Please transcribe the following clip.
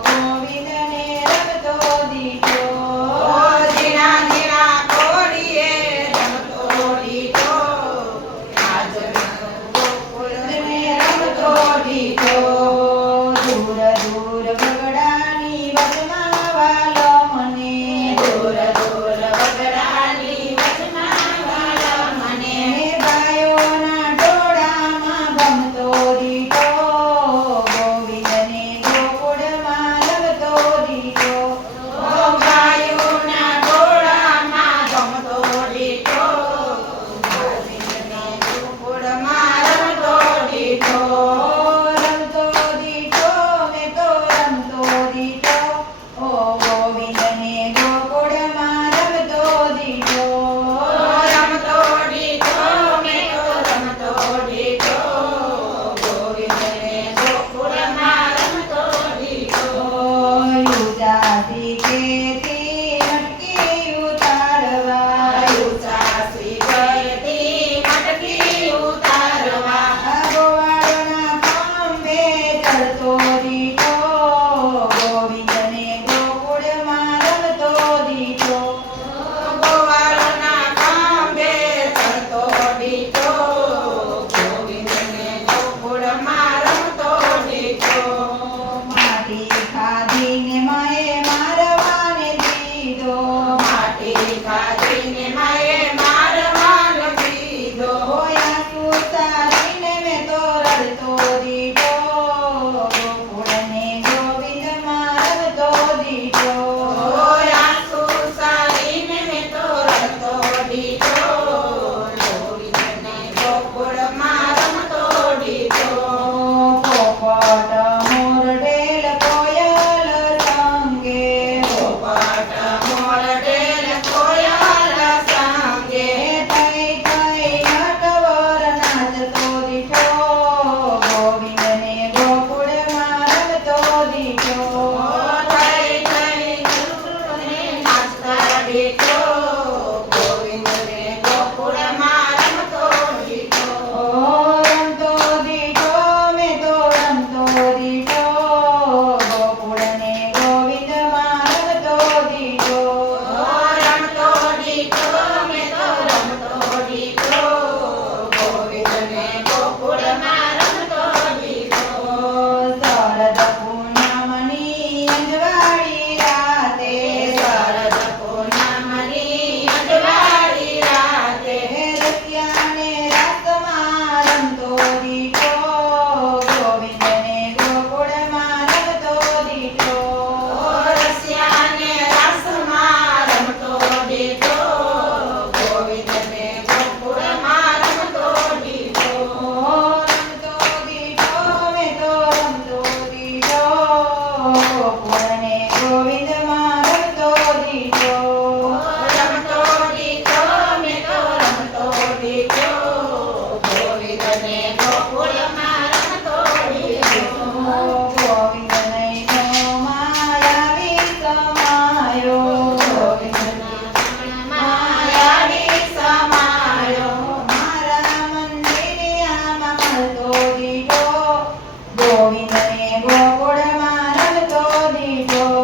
como Holy Ghost.